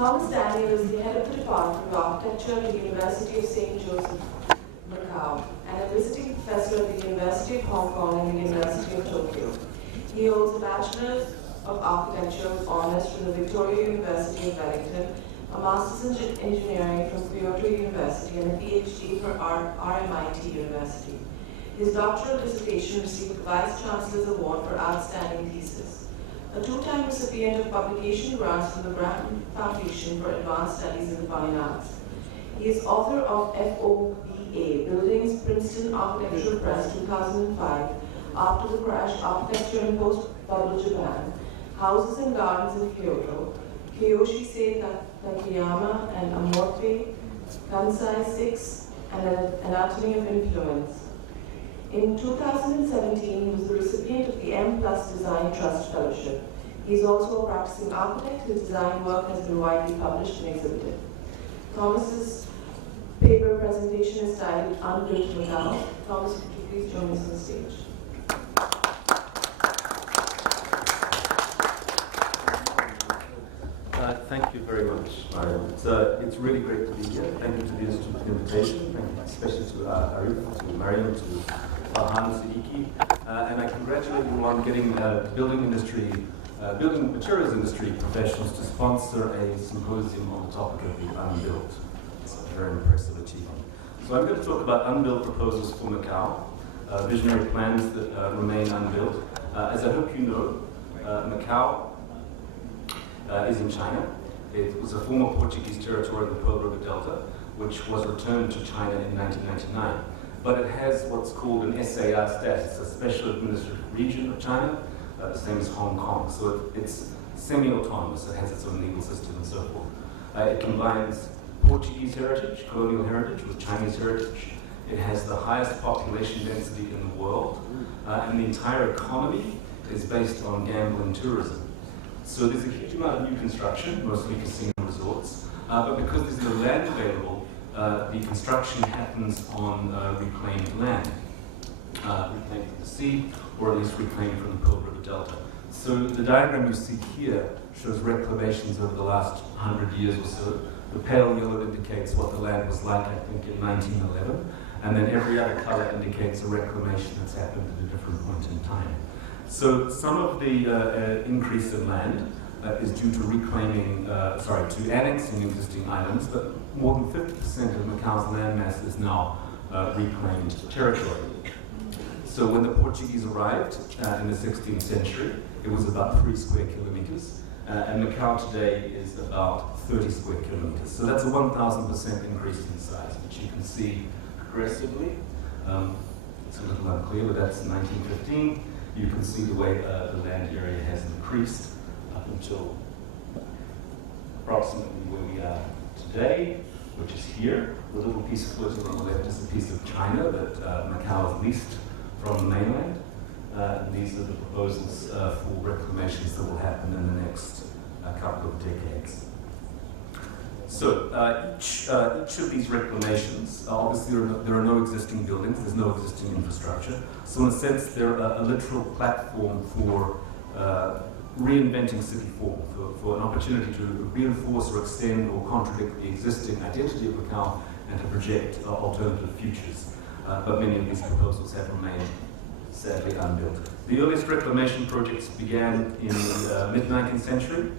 Thomas Daniell is the head of the Department of Architecture at the University of St. Joseph, Macau, and a visiting professor at the University of Hong Kong and the University of Tokyo. He holds a Bachelor's of Architecture with honors from the Victoria University of Wellington, a Master's in Engineering from Kyoto University, and a PhD from RMIT University. His doctoral dissertation received the Vice Chancellor's Award for Outstanding Thesis. A two-time recipient of publication grants from the Grant Foundation for Advanced Studies in the Fine Arts. He is author of FOBA, Buildings, Princeton Architectural Press, 2005, After the Crash, Architecture in Post-Bubble Japan, Houses and Gardens in Kyoto, Kiyoshi Se Takayama and Amorte, Kansai 6, and an Anatomy of Influence. In 2017, he was the recipient of the M+ Design Trust Fellowship. He is also a practicing architect. His design work has been widely published and exhibited. Thomas's paper presentation is titled Unbuilt Macau. Thomas, could you please join us on stage? Thank you very much, Mariam. It's really great to be here. Thank you to the Institute for the invitation. Thank you especially to Arif, to Mariam, to Farhan Siddiqui. And I congratulate you on getting building materials industry professionals to sponsor a symposium on the topic of the unbuilt. It's a very impressive achievement. So I'm going to talk about unbuilt proposals for Macau, visionary plans that remain unbuilt. As I hope you know, Macau is in China. It was a former Portuguese territory in the Pearl River Delta, which was returned to China in 1999. But it has what's called an SAR status, a special administrative region of China, the same as Hong Kong. So it's semi-autonomous, it has its own legal system and so forth. It combines Portuguese heritage, colonial heritage, with Chinese heritage. It has the highest population density in the world, and the entire economy is based on gambling tourism. So there's a huge amount of new construction, mostly casino resorts, but because there's no land available, the construction happens on reclaimed land, reclaimed from the sea, or at least reclaimed from the Pearl River Delta. So the diagram you see here shows reclamations over the last 100 years or so. The pale yellow indicates what the land was like, I think, in 1911, and then every other color indicates a reclamation that's happened at a different point in time. So some of the increase in land is due to reclaiming, to annexing existing islands, but more than 50% of Macau's landmass is now reclaimed territory. So when the Portuguese arrived in the 16th century, it was about 3 square kilometers, and Macau today is about 30 square kilometers. So that's a 1,000% increase in size, which you can see progressively. It's a little unclear, but that's 1915. You can see the way the land area has increased up until approximately where we are today, which is here. The little piece floating on the left is a piece of China that Macau has leased from the mainland. These are the proposals for reclamations that will happen in the next couple of decades. So each of these reclamations, obviously there are no existing buildings, there's no existing infrastructure. So in a sense, they're a literal platform for reinventing city form, for an opportunity to reinforce or extend or contradict the existing identity of Macau and to project alternative futures. But many of these proposals have remained sadly unbuilt. The earliest reclamation projects began in the mid-19th century,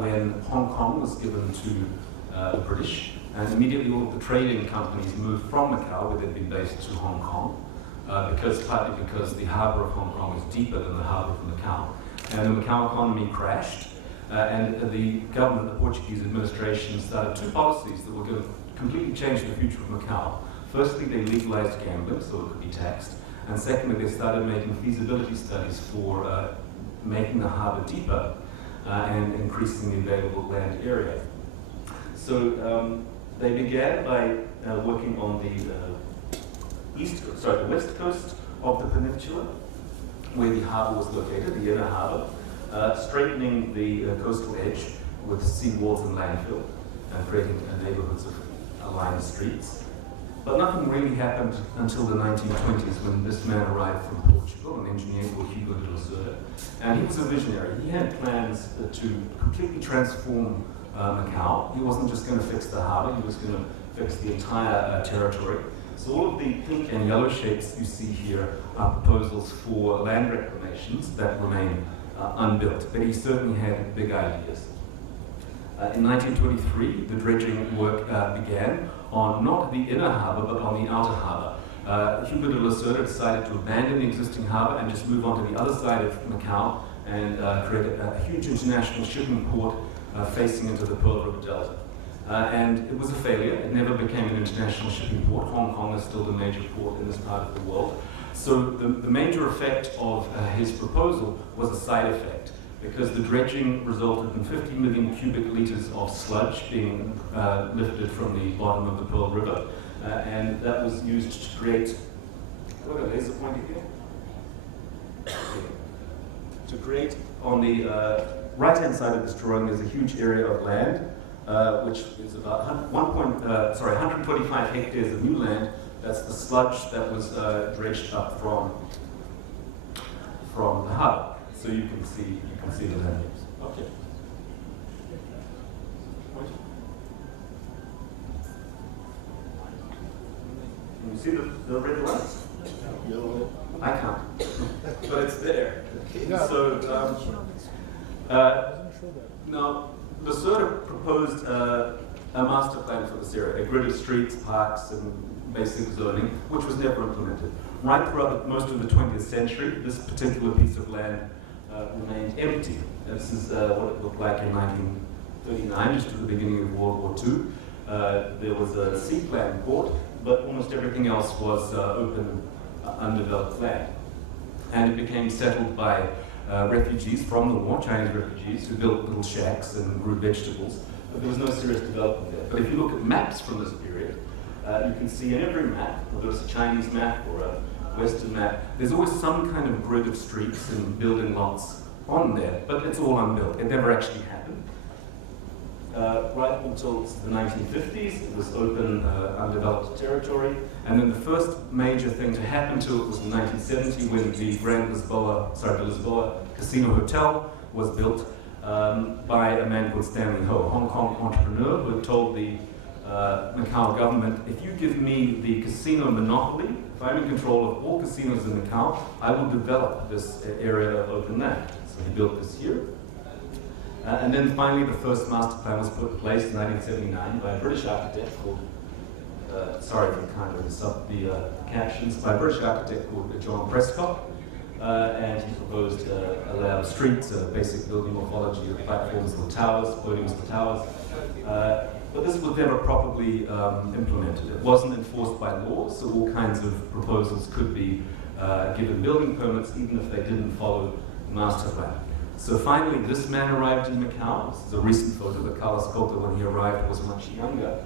when Hong Kong was given to the British, and immediately all of the trading companies moved from Macau, where they'd been based, to Hong Kong, partly because the harbour of Hong Kong is deeper than the harbour of Macau. And the Macau economy crashed, and the government, the Portuguese administration, started 2 policies that were going to completely change the future of Macau. Firstly, they legalized gambling, so it could be taxed. And secondly, they started making feasibility studies for making the harbour deeper and increasing the available land area. So they began by working on the west coast of the peninsula, where the harbour was located, the inner harbour, straightening the coastal edge with sea walls and landfill, and creating neighbourhoods of aligned streets. But nothing really happened until the 1920s, when this man arrived from Portugal, an engineer called Hugo de Lacerda, and he was a visionary. He had plans to completely transform Macau. He wasn't just going to fix the harbor, he was going to fix the entire territory. So all of the pink and yellow shapes you see here are proposals for land reclamations that remain unbuilt, but he certainly had big ideas. In 1923, the dredging work began on not the inner harbour, but on the outer harbour. Hubert de Lacerda decided to abandon the existing harbour and just move on to the other side of Macau and create a huge international shipping port facing into the Pearl River Delta. And it was a failure. It never became an international shipping port. Hong Kong is still the major port in this part of the world. So the major effect of his proposal was a side effect, because the dredging resulted in 50 million cubic litres of sludge being lifted from the bottom of the Pearl River. And that was used to create, what a laser pointer here? To create, on the right-hand side of this drawing, there's a huge area of land, which is about 125 hectares of new land. That's the sludge that was dredged up from the hub. So you can see the land. Okay. Can you see the red lights? I can't, but it's there. So now, Lacerda proposed a master plan for this area, a grid of streets, parks, and basic zoning, which was never implemented. Right throughout most of the 20th century, this particular piece of land remained empty. This is what it looked like in 1939, just at the beginning of World War II. There was a seaplane port, but almost everything else was open, undeveloped land. And it became settled by refugees from the war, Chinese refugees, who built little shacks and grew vegetables. But there was no serious development there. But if you look at maps from this period, you can see in every map, whether it's a Chinese map or a Western map, there's always some kind of grid of streets and building lots on there, but it's all unbuilt. It never actually happened. Right until the 1950s, it was open, undeveloped territory. And then the first major thing to happen to it was in 1970 when the the Lisboa Casino Hotel was built by a man called Stanley Ho, a Hong Kong entrepreneur who had told the Macau government, if you give me the casino monopoly, if I'm in control of all casinos in Macau, I will develop this area of open land. So he built this here. And then finally the first master plan was put in place in 1979 by a British architect called, sorry if I can't mess up the captions, by a British architect called John Prescott. And he proposed a layout of streets, a basic building morphology of platforms or towers, podiums for towers. But this was never properly implemented. It wasn't enforced by law, so all kinds of proposals could be given building permits even if they didn't follow the master plan. So finally, this man arrived in Macau. This is a recent photo that Carlos Couto, when he arrived, was much younger.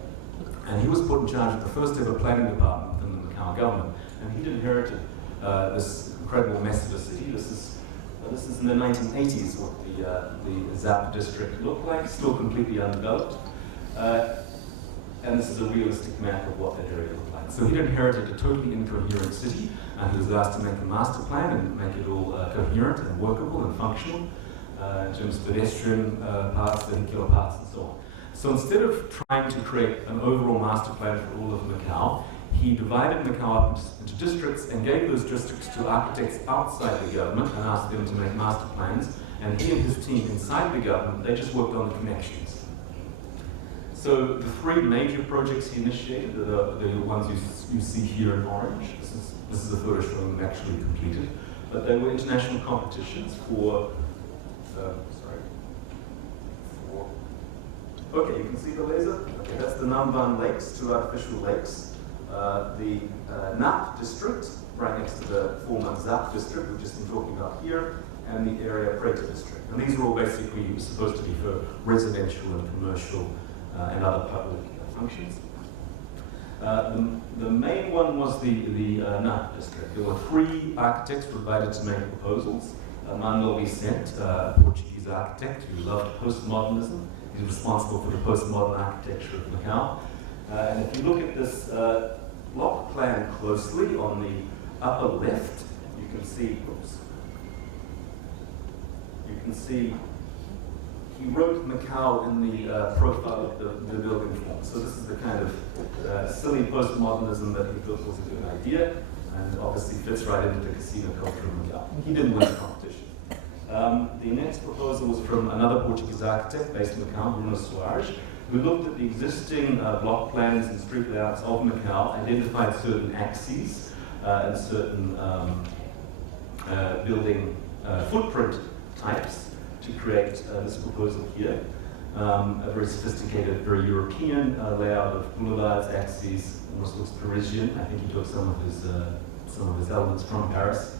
And he was put in charge of the first ever planning department in the Macau government. And he'd inherited this incredible mess of a city. This is in the 1980s what the ZAP district looked like, still completely undeveloped. And this is a realistic map of what that area looked like. So he'd inherited a totally incoherent city, and he was asked to make a master plan and make it all coherent and workable and functional in terms of pedestrian parts, vehicular parts, and so on. So instead of trying to create an overall master plan for all of Macau, he divided Macau up into districts and gave those districts to architects outside the government and asked them to make master plans. And he and his team inside the government, they just worked on the connections. So the three major projects he initiated are the ones you see here in orange. This is a photo showing them actually completed. But they were international competitions for, okay, you can see the laser? Okay, that's the Namban Lakes, two artificial lakes. The Nap district, right next to the former ZAP district, we've just been talking about here, and the area Preta district. And these are all basically supposed to be for residential and commercial and other public functions. The main one was the Nap district. There were three architects provided to make proposals. Manuel Vicente, a Portuguese architect who loved postmodernism. He's responsible for the postmodern architecture of Macau. And if you look at this block plan closely on the upper left, you can see, he wrote Macau in the profile of the building form. So this is the kind of silly postmodernism that he thought was a good idea, and obviously fits right into the casino culture of Macau. He didn't win the competition. The next proposal was from another Portuguese architect based in Macau, Bruno Soares, who looked at the existing block plans and street layouts of Macau, identified certain axes and certain building footprint types to create this proposal here. A very sophisticated, very European layout of boulevards, axes, almost looks Parisian. I think he took some of his elements from Paris,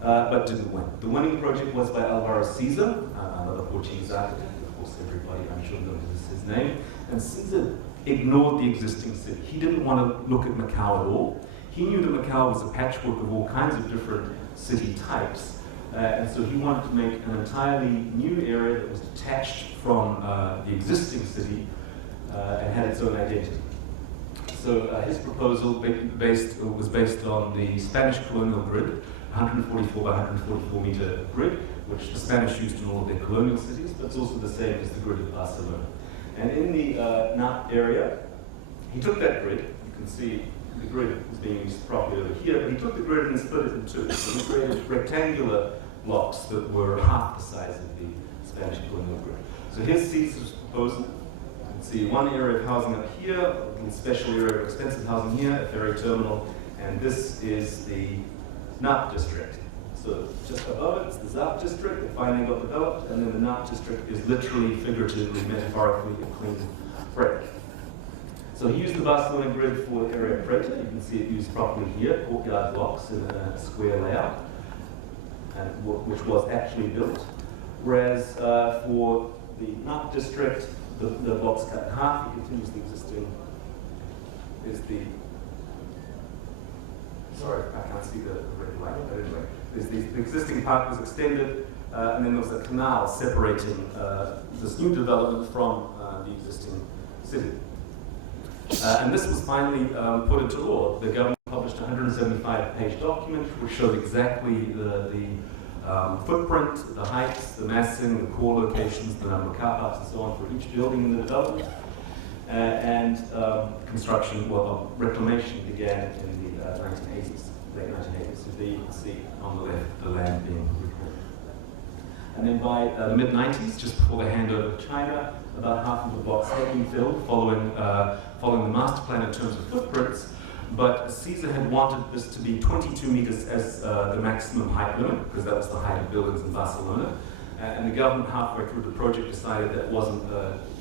but didn't win. The winning project was by Álvaro Siza, another Portuguese architect. Of course, everybody I'm sure knows his name. And Siza ignored the existing city. He didn't want to look at Macau at all. He knew that Macau was a patchwork of all kinds of different city types. And so he wanted to make an entirely new area that was detached from the existing city and had its own identity. So his proposal was based on the Spanish colonial grid, 144 by 144 meter grid, which the Spanish used in all of their colonial cities, but it's also the same as the grid of Barcelona. And in the NAP area, he took that grid. You can see the grid is being used properly over here, but he took the grid and split it in two. So he created rectangular blocks that were half the size of the Spanish colonial grid. So here's Caesar's proposal. You can see one area of housing up here, a little special area of expensive housing here, a ferry terminal, and this is the NAP district. So just above it is the ZAP district that finally got developed, and then the NAP district is literally, figuratively, metaphorically a clean break. So he used the Barcelona grid for the area Preta. You can see it used properly here, courtyard blocks in a square layout, and which was actually built. Whereas for the NAP district, the blocks cut in half. He continues the existing, sorry, I can't see the red line, but anyway. The existing park was extended, and then there was a canal separating this new development from the existing city. And this was finally put into law. The government published a 175-page document which showed exactly the footprint, the heights, the massing, the core locations, the number of car parks, and so on for each building in the development. And construction, well, reclamation began in the 1980s, late 1980s. So there you can see on the left the land being reclaimed. And then by the mid-90s, just before the handover to China, about half of the blocks had been filled following the master plan in terms of footprints. But Caesar had wanted this to be 22 meters as the maximum height limit, because that was the height of buildings in Barcelona. And the government halfway through the project decided that wasn't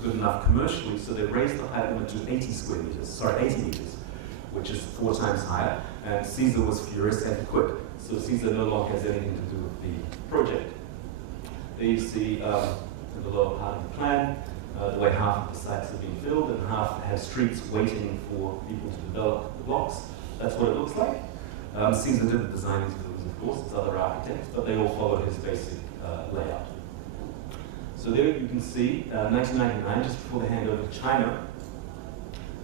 good enough commercially, so they raised the height limit to 80 meters, which is 4 times higher. And Caesar was furious and quit. So Caesar no longer has anything to do with the project. There you see in the lower part of the plan, the way half of the sites have been filled and half had streets waiting for people to develop the blocks. That's what it looks like. Caesar didn't design these buildings, of course, it's other architects, but they all followed his basic layout. So there you can see, 1999, just before the handover to China,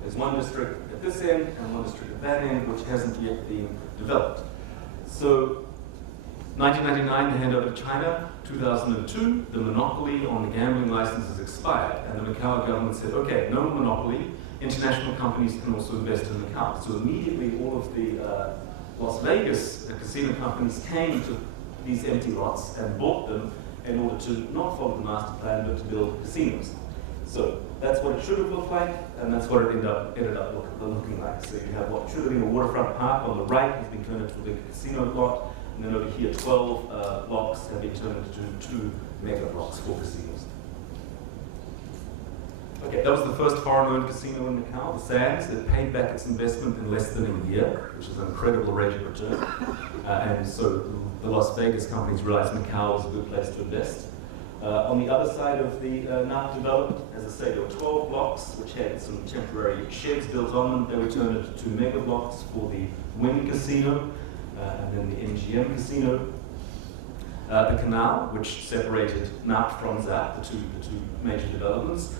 there's one district at this end and one district at that end, which hasn't yet been developed. So 1999, the handover to China. 2002, the monopoly on the gambling licenses expired, and the Macau government said, okay, no monopoly, international companies can also invest in Macau. So immediately all of the Las Vegas casino companies came to these empty lots and bought them in order to not follow the master plan, but to build casinos. So that's what it should have looked like, and that's what it ended up looking like. So you have what should have been a waterfront park on the right has been turned into a big casino lot. And then over here, 12 blocks have been turned into 2 mega blocks for casinos. Okay, that was the first foreign-owned casino in Macau, the Sands. It paid back its investment in less than a year, which is an incredible rate of return. And so the Las Vegas companies realized Macau was a good place to invest. On the other side of the NAP development, as I say, there were 12 blocks which had some temporary sheds built on them. They were turned into 2 mega blocks for the Wynn Casino. And then the MGM Casino. The canal, which separated NAP from ZAP, the two major developments,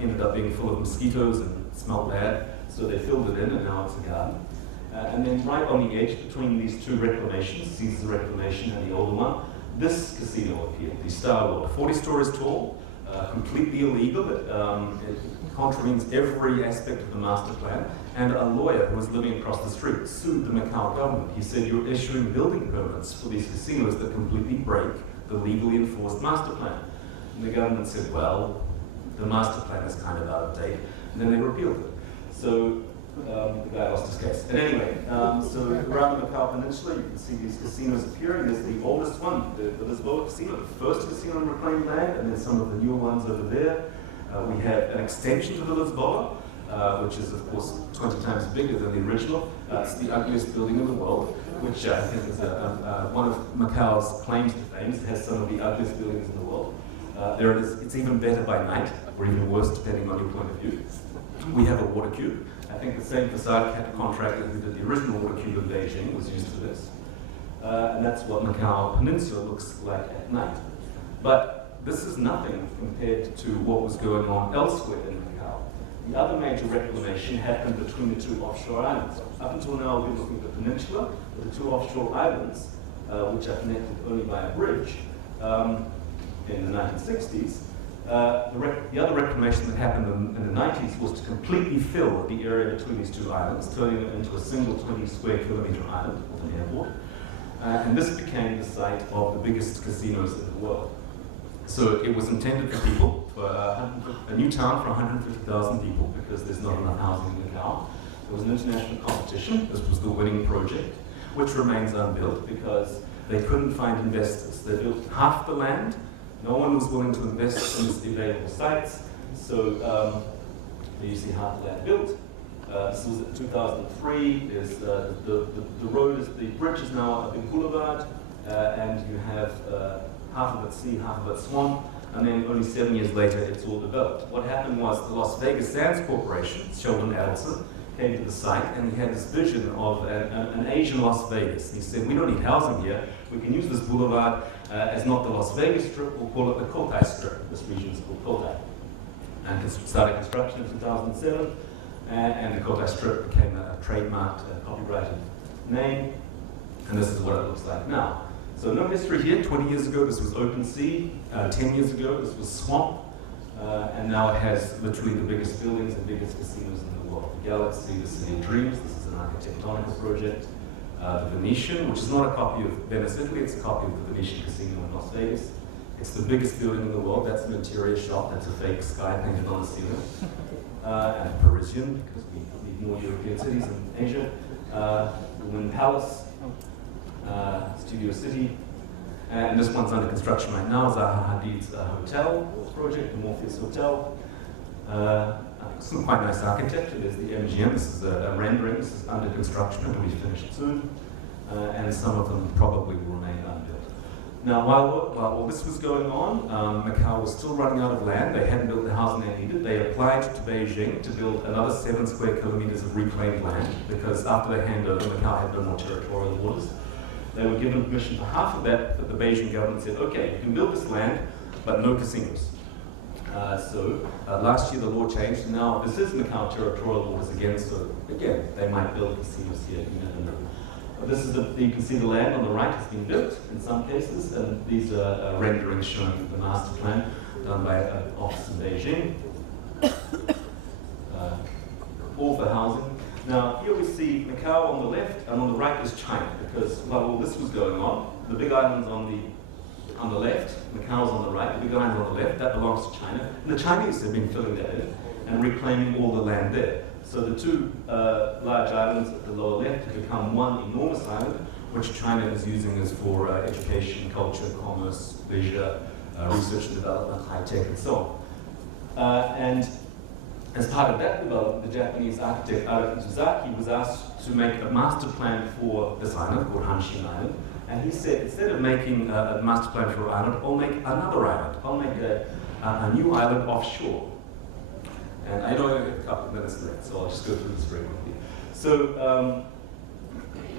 ended up being full of mosquitoes and smelled bad, so they filled it in, and now it's a garden. And then right on the edge between these two reclamations, Caesar's reclamation and the older one, this casino appeared, the Star World, 40 stories tall, completely illegal. It contravenes every aspect of the master plan. And a lawyer who was living across the street sued the Macau government. He said, you're issuing building permits for these casinos that completely break the legally enforced master plan. And the government said, well, the master plan is kind of out of date. And then they repealed it. So the guy lost his case. And anyway, so around the Macau Peninsula, you can see these casinos appearing. There's the oldest one, the Lisboa Casino, the first casino on reclaimed land, and then some of the newer ones over there. We have an extension to the Lisboa, which is, of course, 20 times bigger than the original. It's the ugliest building in the world, which I think is one of Macau's claims to fame. It has some of the ugliest buildings in the world. There it is. It's even better by night, or even worse, depending on your point of view. We have a water cube. I think the same facade contractor who did the original water cube in Beijing was used for this. And that's what Macau Peninsula looks like at night. But this is nothing compared to what was going on elsewhere in Macau. The other major reclamation happened between the two offshore islands. Up until now, we've been looking at the peninsula, but the two offshore islands, which are connected only by a bridge in the 1960s. The other reclamation that happened in the 90s was to completely fill the area between these two islands, turning it into a single 20 square kilometer island with an airport. And this became the site of the biggest casinos in the world. So it was intended for people, for a new town for 150,000 people, because there's not enough housing in Macau. There was an international competition. This was the winning project, which remains unbuilt because they couldn't find investors. They built half the land. No one was willing to invest in the available sites, so you see half the land built. This was in 2003. There's the bridge is now a big boulevard, and you have half of it sea, half of it swamp, and then only 7 years later it's all developed. What happened was the Las Vegas Sands Corporation, Sheldon Adelson, came to the site and he had this vision of an Asian Las Vegas. He said, we don't need housing here, we can use this boulevard as not the Las Vegas Strip, we'll call it the Cotai Strip. This region is called Cotai. And started construction in 2007, and the Cotai Strip became a trademarked, copyrighted name, and this is what it looks like now. So no history here. 20 years ago this was open sea, 10 years ago this was swamp, and now it has literally the biggest buildings and biggest casinos in the world. The Galaxy, the City of Dreams, this is an architectonical project. The Venetian, which is not a copy of Venice, Italy, it's a copy of the Venetian Casino in Las Vegas. It's the biggest building in the world. That's an interior shot. That's a fake sky painted on the ceiling. And Parisian, because we need more European cities in Asia. The Wynn Palace, Studio City. And this one's under construction right now. Zaha Hadid's hotel project, the Morpheus Hotel. Some quite nice architecture. There's the MGM. This is a rendering. This is under construction. It'll be finished soon. And some of them probably will remain unbuilt. Now, while all this was going on, Macau was still running out of land. They hadn't built the housing they needed. They applied to Beijing to build another 7 square kilometers of reclaimed land, because after their handover, Macau had no more territorial waters. They were given permission for half of that, but the Beijing government said, okay, you can build this land, but no casinos. Last year the law changed, and now this is Macau territorial waters again, so again, they might build casinos here, you never know. This is you can see the land on the right has been built in some cases, and these are renderings showing the master plan done by an office in Beijing. All for housing. Now here we see Macau on the left, and on the right is China, because while all this was going on, the big islands on the left, Macau's on the right, the big island on the left, that belongs to China, and the Chinese have been filling that in and reclaiming all the land there. So the two large islands at the lower left have become one enormous island, which China is using as for education, culture, commerce, leisure, research and development, high tech, and so on. And as part of that development, the Japanese architect Araki Izuzaki was asked to make a master plan for this island called Hanshin Island. And he said, instead of making a master plan for an island, I'll make another island. I'll make a new island offshore. And I know I have a couple of minutes left, so I'll just go through this very quickly. So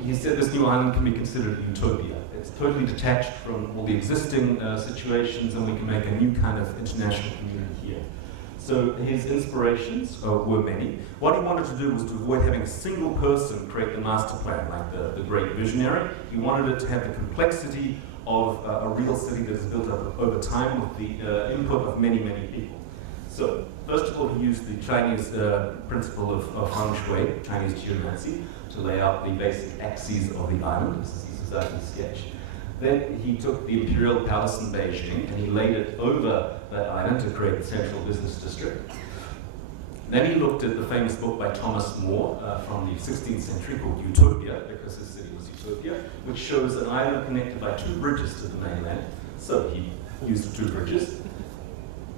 he said this new island can be considered a utopia. It's totally detached from all the existing situations, and we can make a new kind of international community here. So his inspirations were many. What he wanted to do was to avoid having a single person create the master plan, like the great visionary. He wanted it to have the complexity of a real city that is built up over time with the input of many, many people. So, first of all, he used the Chinese principle of feng shui, Chinese geomancy, to lay out the basic axes of the island. This is the society sketch. Then he took the imperial palace in Beijing and he laid it over that island to create the central business district. Then he looked at the famous book by Thomas More from the 16th century called Utopia, because his city was Utopia, which shows an island connected by 2 bridges to the mainland. So he used 2 bridges.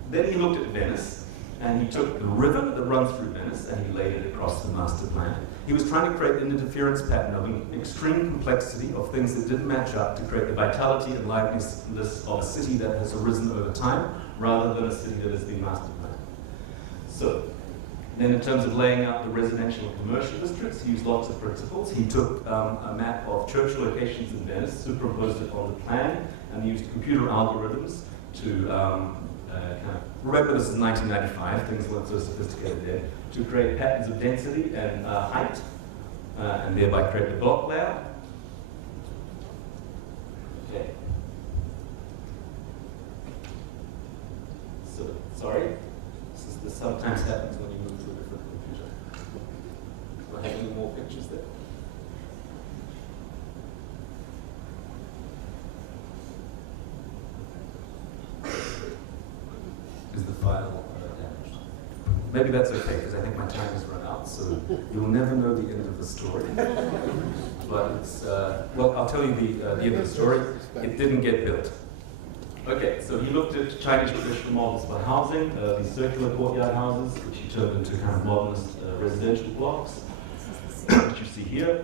Then he looked at Venice, and he took the river that runs through Venice and he laid it across the master plan. He was trying to create an interference pattern of an extreme complexity of things that didn't match up to create the vitality and liveliness of a city that has arisen over time, rather than a city that has been master planned. So, then in terms of laying out the residential and commercial districts, he used lots of principles. He took a map of church locations in Venice, superimposed it on the plan, and he used computer algorithms to remember this is 1995, things weren't so sophisticated there, to create patterns of density and height, and thereby create the block layout. Okay. So, sorry, this sometimes happens when you move to a different computer. Do I have any more pictures there? Is the file damaged? Maybe that's okay, because I think my time has run out, so you'll never know the end of the story. But it's, well, I'll tell you the end of the story. It didn't get built. Okay, so he looked at Chinese traditional models for housing, these circular courtyard houses, which he turned into kind of modernist residential blocks, which you see here.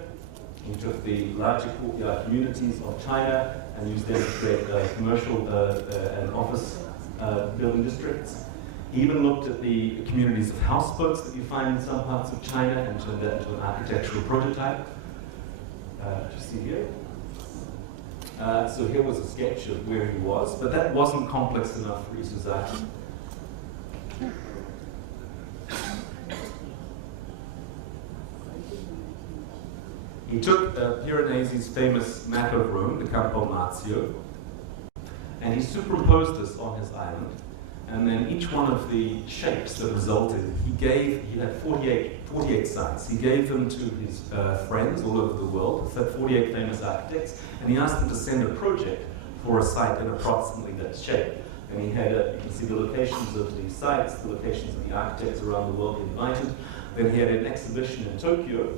He took the larger courtyard communities of China and used them to create commercial and office building districts. He even looked at the communities of houseboats that you find in some parts of China and turned that into an architectural prototype. Which you see here. So here was a sketch of where he was, but that wasn't complex enough for Isozaki. He took Piranesi's famous map of Rome, the Campo Marzio, and he superimposed this on his island. And then each one of the shapes that resulted, he had 48 sites. He gave them to his friends all over the world, 48 famous architects, and he asked them to send a project for a site in approximately that shape. And he had, you can see the locations of the sites, the locations of the architects around the world he invited. Then he had an exhibition in Tokyo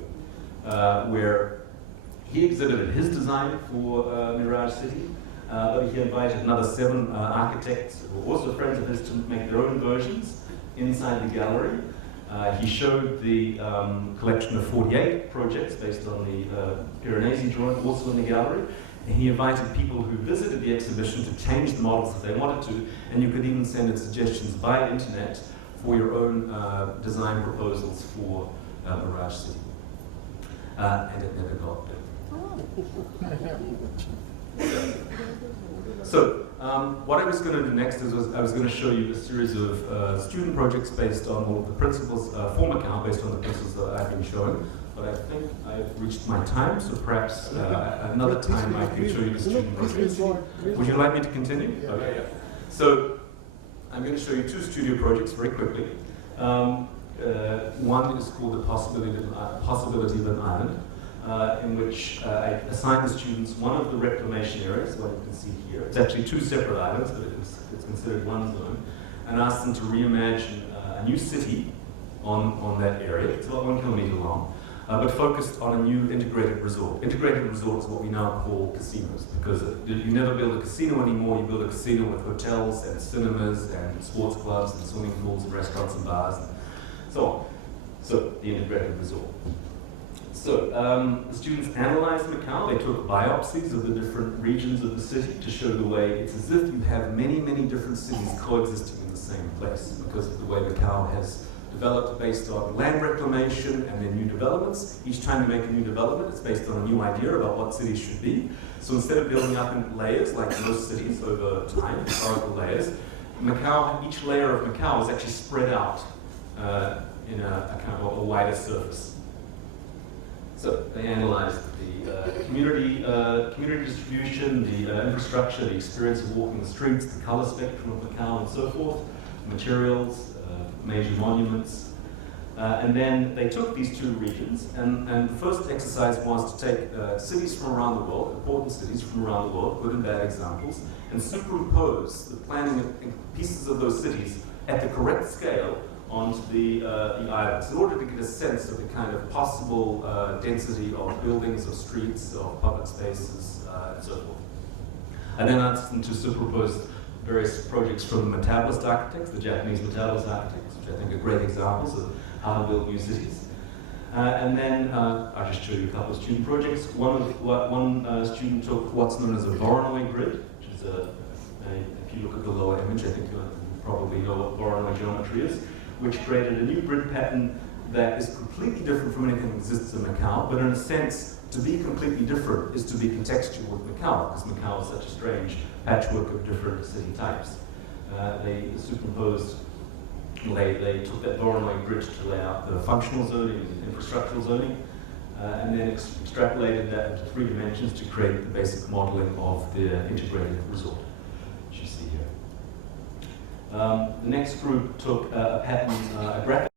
where he exhibited his design for Mirage City. But he invited another 7 architects who were also friends of his to make their own versions inside the gallery. He showed the collection of 48 projects based on the Piranesi drawing also in the gallery. And he invited people who visited the exhibition to change the models that they wanted to, and you could even send in suggestions by internet for your own design proposals for Mirage City. And it never got built. So, what I was going to do next is I was going to show you a series of student projects based on all of the principles for Macau, based on the principles that I've been showing. But I think I've reached my time, so perhaps another time I can show you the student projects. Would you like me to continue? Okay. So, I'm going to show you 2 studio projects very quickly. One is called The Possibility of an Island. In which I assigned the students one of the reclamation areas, what you can see here. It's actually 2 separate islands, but it's considered one zone, and asked them to reimagine a new city on that area. It's about 1 kilometer long, but focused on a new integrated resort. Integrated resort is what we now call casinos, because you never build a casino anymore. You build a casino with hotels and cinemas and sports clubs and swimming pools and restaurants and bars and so on. So, the integrated resort. So, the students analyzed Macau. They took biopsies of the different regions of the city to show the way it's as if you have many, many different cities coexisting in the same place, because of the way Macau has developed based on land reclamation and then new developments. Each time you make a new development, it's based on a new idea about what cities should be. So instead of building up in layers, like most cities over time, historical layers, Macau, each layer of Macau is actually spread out in a kind of a wider surface. So they analyzed the community distribution, the infrastructure, the experience of walking the streets, the color spectrum of Macau and so forth, materials, major monuments. And then they took these two regions, and the first exercise was to take cities from around the world, important cities from around the world, good and bad examples, and superimpose the planning of pieces of those cities at the correct scale onto the islands, in order to get a sense of the kind of possible density of buildings, of streets, of public spaces, and so forth. And then asked them to superimpose various projects from the metabolist architects, the Japanese metabolist architects, which I think are great examples of how to build new cities. And then I'll just show you a couple of student projects. One student took what's known as a Voronoi grid, which is if you look at the lower image, I think you probably know what Voronoi geometry is, which created a new grid pattern that is completely different from anything that exists in Macau, but in a sense, to be completely different is to be contextual with Macau, because Macau is such a strange patchwork of different city types. They superimposed, they took that Voronoi grid to lay out the functional zoning and infrastructural zoning, and then extrapolated that into 3 dimensions to create the basic modeling of the integrated resort, which you see here. The next group took a pattern, a graphic